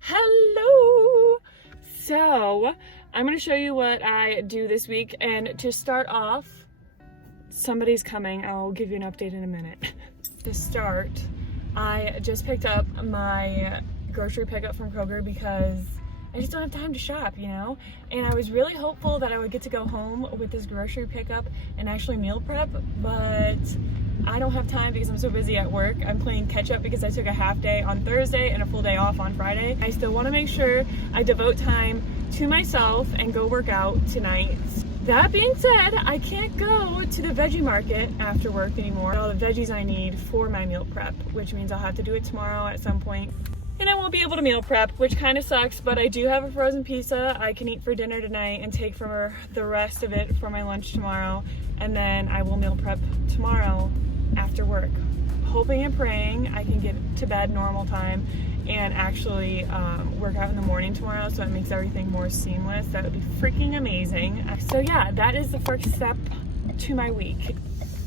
Hello! So, I'm going to show you what I do this week, and to start off, somebody's coming. I'll give you an update in a minute. To start, I just picked up my grocery pickup from Kroger because I just don't have time to shop, you know? And I was really hopeful that I would get to go home with this grocery pickup and actually meal prep, but I don't have time because I'm so busy at work. I'm playing catch up because I took a half day on Thursday and a full day off on Friday. I still want to make sure I devote time to myself and go work out tonight. That being said, I can't go to the veggie market after work anymore. All the veggies I need for my meal prep, which means I'll have to do it tomorrow at some point. And I won't be able to meal prep, which kind of sucks, but I do have a frozen pizza I can eat for dinner tonight and take for the rest of it for my lunch tomorrow. And then I will meal prep tomorrow after work. Hoping and praying I can get to bed normal time and actually work out in the morning tomorrow so it makes everything more seamless. That would be freaking amazing. So yeah, that is the first step to my week.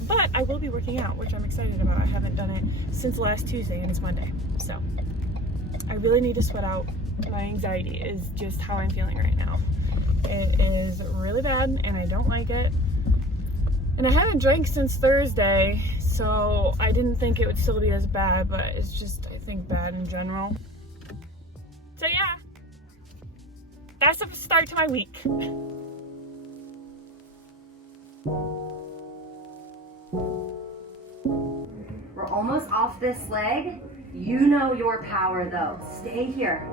But I will be working out, which I'm excited about. I haven't done it since last Tuesday and it's Monday. So I really need to sweat out my anxiety is just how I'm feeling right now. It is really bad and I don't like it. And I haven't drank since Thursday, so I didn't think it would still be as bad, but it's just, I think, bad in general. So yeah, that's the start to my week. We're almost off this leg. You know your power though. Stay here.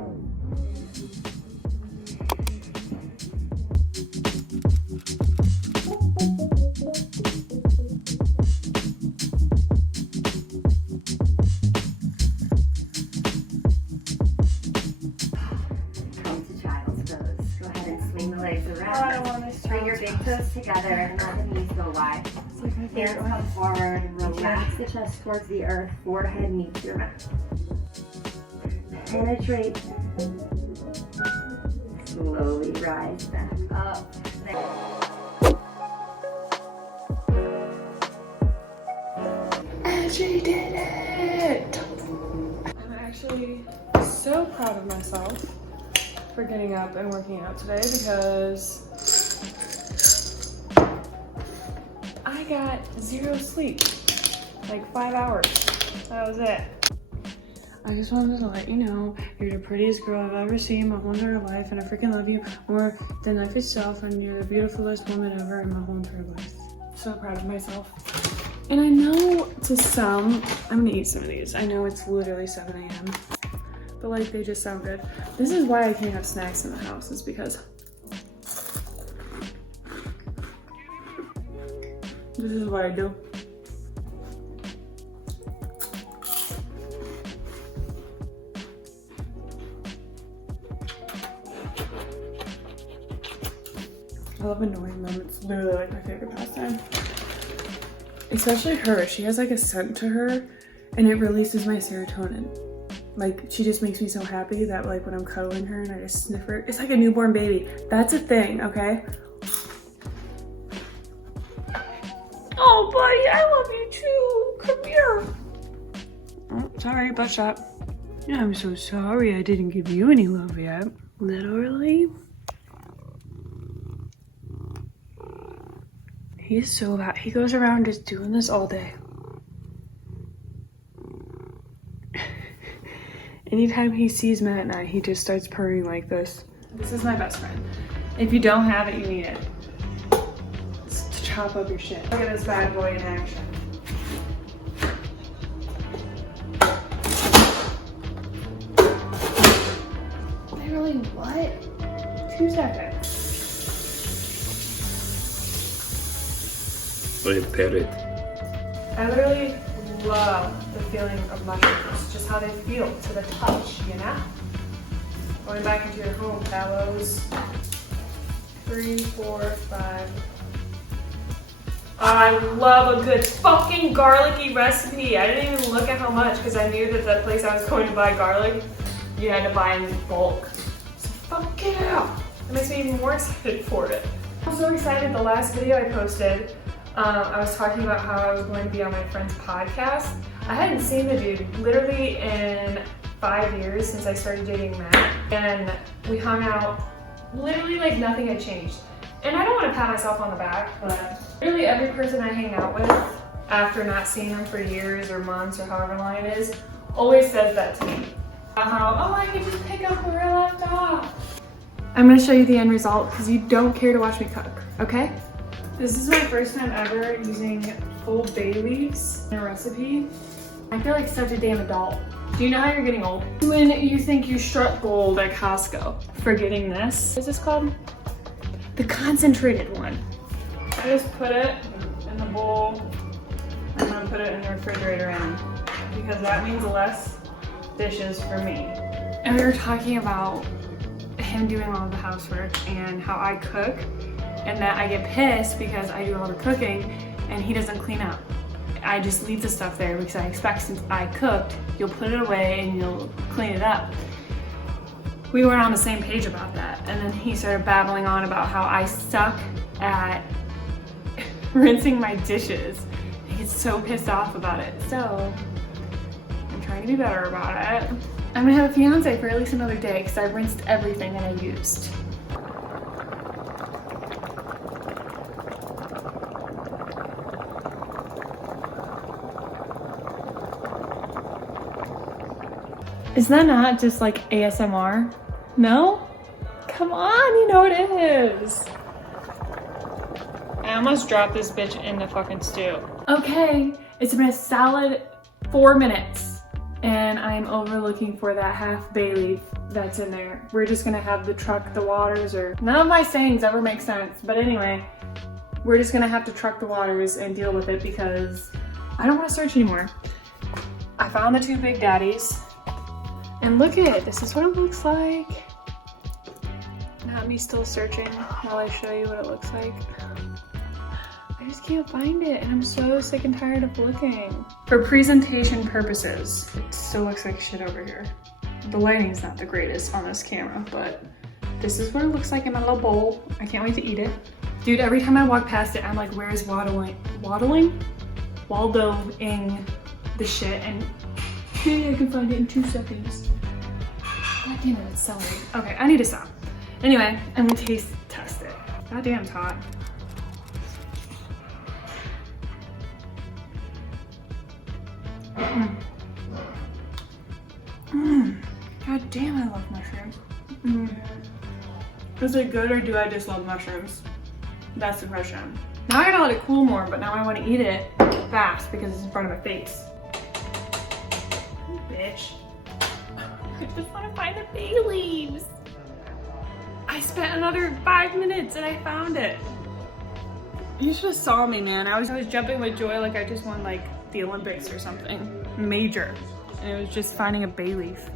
Come to child's pose. Go ahead and swing the legs around. Oh, I don't want to Bring your big toes together and let the knees go wide. Hands come forward. Relax the chest towards the earth. Forehead meets your mat. Penetrate. Slowly rise back up. And she did it! I'm actually so proud of myself for getting up and working out today because I got zero sleep, like 5 hours. That was it. I just wanted to let you know you're the prettiest girl I've ever seen in my whole entire life, and I freaking love you more than life itself, and you're the beautifulest woman ever in my whole entire life. So proud of myself. And I know to some, I'm gonna eat some of these. I know it's literally 7 a.m. but like they just sound good. This is why I can't have snacks in the house, is because this is what I do. I love annoying them. It's literally like my favorite pastime. Especially her. She has like a scent to her and it releases my serotonin. Like she just makes me so happy that like when I'm cuddling her and I just sniff her, it's like a newborn baby. That's a thing, okay? Oh buddy, I love you too. Come here. Oh, sorry, butt shot. Yeah, I'm so sorry I didn't give you any love yet. Literally. He's so loud. He goes around just doing this all day. Anytime he sees Matt and I, he just starts purring like this. This is my best friend. If you don't have it, you need it. It's to chop up your shit. Look at this bad boy in action. Literally what? 2 seconds. Prepare it. I literally love the feeling of mushrooms, just how they feel to the touch, you know? Going back into your home, fellows. 3, 4, 5. I love a good fucking garlicky recipe. I didn't even look at how much because I knew that the place I was going to buy garlic, you had to buy in bulk. So fuck yeah. That makes me even more excited for it. I'm so excited. The last video I posted I was talking about how I was going to be on my friend's podcast. I hadn't seen the dude literally in 5 years since I started dating Matt, and we hung out literally like nothing had changed. And I don't want to pat myself on the back, but really every person I hang out with after not seeing them for years or months or however long it is, always says that to me. How, oh, I can just pick up where I left off. I'm gonna show you the end result because you don't care to watch me cook, okay? This is my first time ever using full bay leaves in a recipe. I feel like such a damn adult. Do you know how you're getting old? When you think you struck gold at Costco for getting this. What is this called? The concentrated one. I just put it in the bowl. I'm gonna put it in the refrigerator in because that means less dishes for me. And we were talking about him doing all of the housework and how I cook and that I get pissed because I do all the cooking and he doesn't clean up. I just leave the stuff there because I expect since I cooked, you'll put it away and you'll clean it up. We weren't on the same page about that. And then he started babbling on about how I suck at rinsing my dishes. He gets so pissed off about it. So I'm trying to be better about it. I'm gonna have a fiance for at least another day because I rinsed everything that I used. Is that not just like ASMR? No? Come on, you know it is. I almost dropped this bitch in the fucking stew. Okay, it's been a solid 4 minutes and I'm overlooking for that half bay leaf that's in there. We're just gonna have to truck the waters, or none of my sayings ever make sense, but anyway, we're just gonna have to truck the waters and deal with it because I don't wanna search anymore. I found the 2 big daddies. And look at it, this is what it looks like. Not me still searching while I show you what it looks like. I just can't find it and I'm so sick and tired of looking. For presentation purposes, it still looks like shit over here. The lighting's not the greatest on this camera, but this is what it looks like in my little bowl. I can't wait to eat it. Dude, every time I walk past it, I'm like, where's Waldoing the shit, and I can find it in 2 seconds. God damn it, it's celery. Okay, I need to stop. Anyway, I'm gonna test it. God damn, it's hot. God damn, I love mushrooms. Is it good or do I just love mushrooms? That's the question. Now I gotta let it cool more, but now I wanna eat it fast because it's in front of my face. Bitch. I just want to find the bay leaves. I spent another 5 minutes and I found it. You should have saw me, man. I was jumping with joy like I just won like the Olympics or something major. And it was just finding a bay leaf.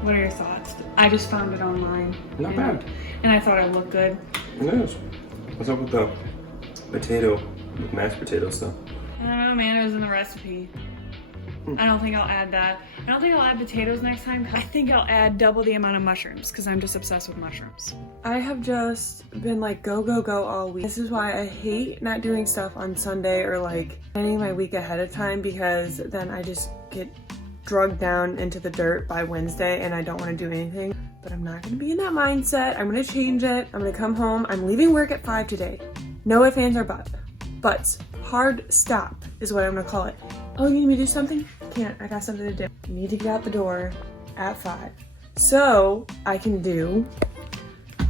What are your thoughts? I just found it online. Not bad. And I thought it looked good. It is. What's up with the potato, with mashed potato stuff? I don't know, man. It was in the recipe. I don't think I'll add that. I don't think I'll add potatoes next time. I think I'll add double the amount of mushrooms because I'm just obsessed with mushrooms. I have just been like go, go, go all week. This is why I hate not doing stuff on Sunday or like planning my week ahead of time, because then I just get drugged down into the dirt by Wednesday and I don't want to do anything. But I'm not going to be in that mindset. I'm going to change it. I'm going to come home. I'm leaving work at 5 today. No ifs, ands, or buts. Hard stop is what I'm going to call it. Oh, you need me to do something? Can't, I got something to do. You need to get out the door at 5. So I can do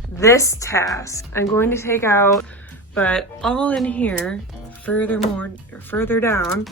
this task. I'm going to take out, but all in here, further down,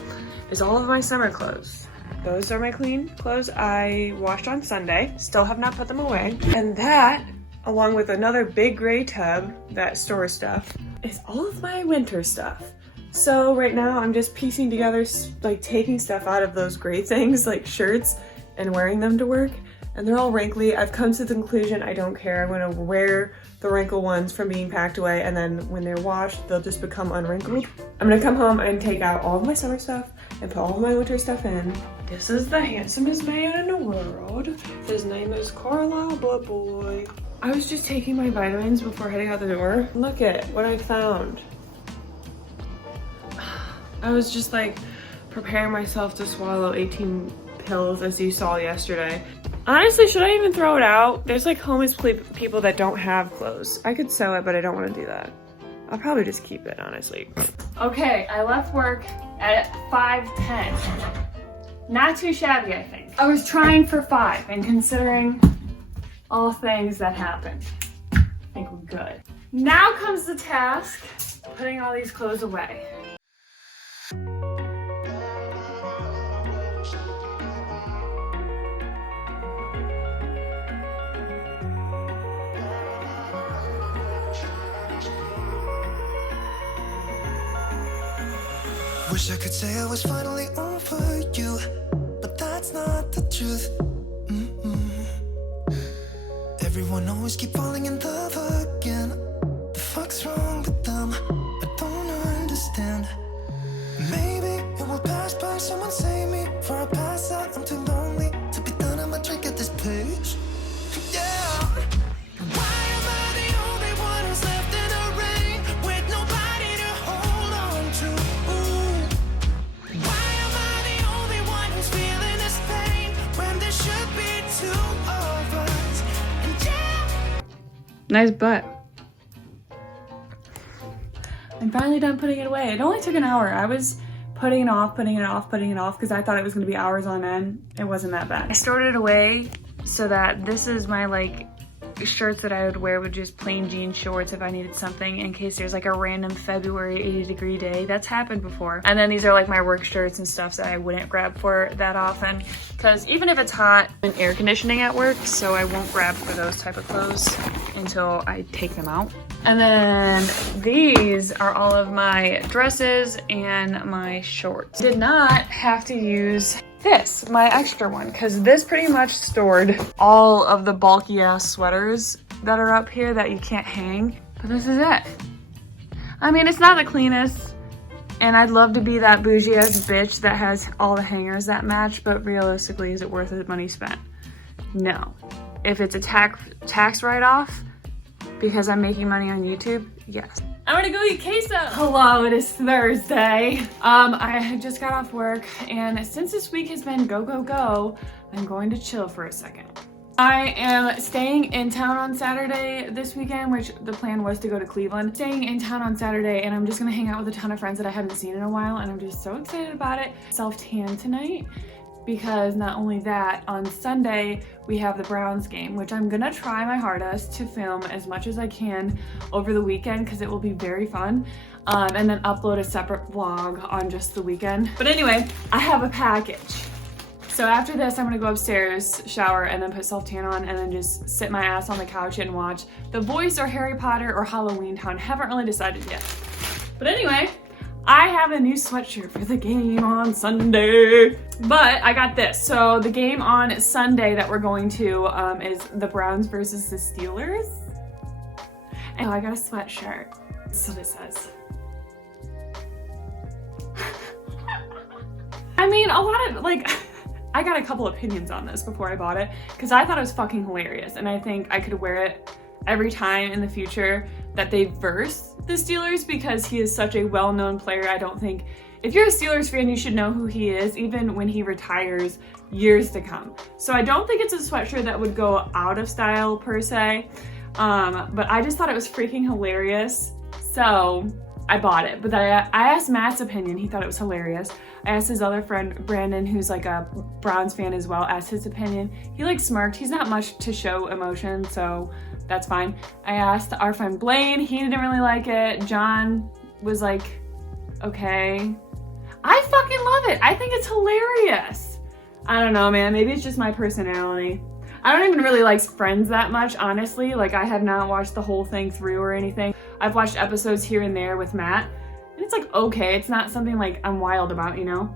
is all of my summer clothes. Those are my clean clothes I washed on Sunday. Still have not put them away. And that, along with another big gray tub that stores stuff, is all of my winter stuff. So right now I'm just piecing together, like taking stuff out of those gray things, like shirts, and wearing them to work. And they're all wrinkly. I've come to the conclusion I don't care. I'm gonna wear the wrinkled ones from being packed away, and then when they're washed, they'll just become unwrinkled. I'm gonna come home and take out all of my summer stuff and put all of my winter stuff in. This is the handsomest man in the world. His name is Carlisle Blood Boy. I was just taking my vitamins before heading out the door. Look at what I found. I was just like preparing myself to swallow 18 pills as you saw yesterday. Honestly, should I even throw it out? There's like homeless people that don't have clothes. I could sew it, but I don't want to do that. I'll probably just keep it, honestly. Okay, I left work at 5:10. Not too shabby, I think. I was trying for 5, and considering all things that happened, I think we're good. Now comes the task, putting all these clothes away. Wish I could say I was finally over you, but that's not the truth. Everyone always keep falling in love again. The fuck's wrong with them? I don't understand. Maybe it will pass by. Someone save me for I pass out. I'm too lonely to be done. I'm a drink at this place. Yeah. Why am I the only one who's left in the rain with nobody to hold on to? Why am I the only one who's feeling this pain when there should be 2 of us? And yeah. Nice butt. I'm finally done putting it away. It only took an hour. I was putting it off because I thought it was gonna be hours on end. It wasn't that bad. I stored it away so that this is my like shirts that I would wear with just plain jean shorts if I needed something in case there's like a random February 80-degree day. That's happened before. And then these are like my work shirts and stuff that I wouldn't grab for that often because even if it's hot, I'm in air conditioning at work, so I won't grab for those type of clothes until I take them out. And then these are all of my dresses and my shorts. Did not have to use this, my extra one, because this pretty much stored all of the bulky ass sweaters that are up here that you can't hang, but this is it. I mean, it's not the cleanest, and I'd love to be that bougie ass bitch that has all the hangers that match, but realistically, is it worth the money spent? No. If it's a tax write-off, because I'm making money on YouTube, yes. I'm gonna go eat queso. Hello, it is Thursday. I just got off work, and since this week has been go, go, go, I'm going to chill for a second. I am staying in town on Saturday this weekend, which the plan was to go to Cleveland. Staying in town on Saturday, and I'm just gonna hang out with a ton of friends that I haven't seen in a while, and I'm just so excited about it. Self-tan tonight. Because not only that, on Sunday we have the Browns game, which I'm gonna try my hardest to film as much as I can over the weekend because it will be very fun, and then upload a separate vlog on just the weekend. But anyway, I have a package. So after this, I'm gonna go upstairs, shower, and then put self-tan on, and then just sit my ass on the couch and watch The Voice or Harry Potter or Halloween Town. Haven't really decided yet. But anyway, I have a new sweatshirt for the game on Sunday, but I got this. So the game on Sunday that we're going to is the Browns versus the Steelers. And I got a sweatshirt. That's what it says. I mean, a lot of I got a couple opinions on this before I bought it because I thought it was fucking hilarious, and I think I could wear it every time in the future that they verse the Steelers because he is such a well-known player. I don't think, if you're a Steelers fan, you should know who he is even when he retires years to come. So I don't think it's a sweatshirt that would go out of style per se, but I just thought it was freaking hilarious. So I bought it, but I asked Matt's opinion. He thought it was hilarious. I asked his other friend, Brandon, who's like a Browns fan as well, asked his opinion. He like smirked. He's not much to show emotion, so that's fine. I asked our friend Blaine. He didn't really like it. John was like, okay. I fucking love it. I think it's hilarious. I don't know, man. Maybe it's just my personality. I don't even really like Friends that much, honestly. Like, I have not watched the whole thing through or anything. I've watched episodes here and there with Matt, and it's like, okay, it's not something like I'm wild about, you know?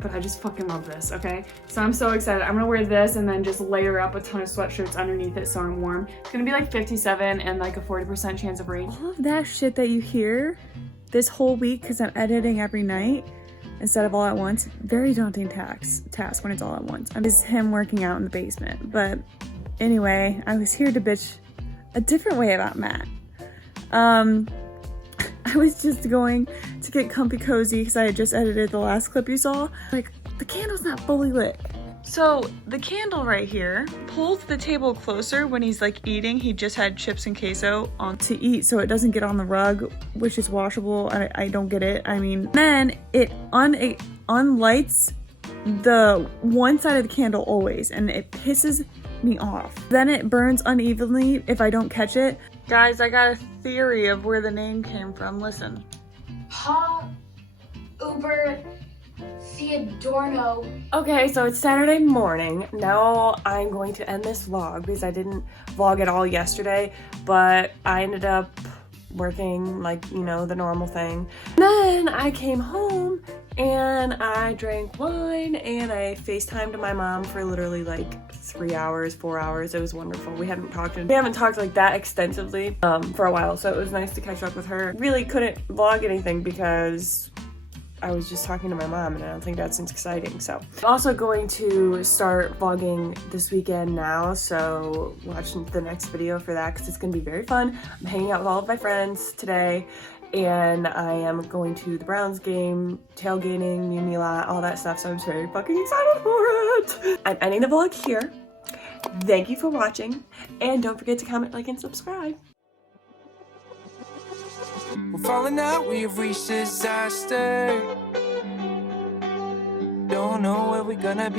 But I just fucking love this, okay? So I'm so excited. I'm gonna wear this and then just layer up a ton of sweatshirts underneath it so I'm warm. It's gonna be like 57 and like a 40% chance of rain. All of that shit that you hear this whole week, because I'm editing every night instead of all at once, very daunting task when it's all at once. I'm just him working out in the basement. But anyway, I was here to bitch a different way about Matt. I was just going to get comfy cozy because I had just edited the last clip you saw. Like, the candle's not fully lit. So the candle right here pulls the table closer when he's like eating. He just had chips and queso on to eat so it doesn't get on the rug, which is washable. I don't get it. I mean, then it unlights the one side of the candle always, and it pisses me off. Then it burns unevenly if I don't catch it. Guys, I got a theory of where the name came from. Listen. Ha Uber Theodorno. Okay, so it's Saturday morning. Now I'm going to end this vlog because I didn't vlog at all yesterday, but I ended up working like, you know, the normal thing. Then I came home and I drank wine and I FaceTimed my mom for literally like 3 hours, 4 hours. It was wonderful. We haven't talked like that extensively for a while, so it was nice to catch up with her. Really couldn't vlog anything because I was just talking to my mom and I don't think that's exciting. So I'm also going to start vlogging this weekend now, so watch the next video for that because it's going to be very fun. I'm hanging out with all of my friends today and I am going to the Browns game, tailgating, Mila, all that stuff, so I'm very fucking excited for it. I'm ending the vlog here. Thank you for watching and don't forget to comment, like, and subscribe. We're falling out, we have reached disaster. Don't know where we're gonna be.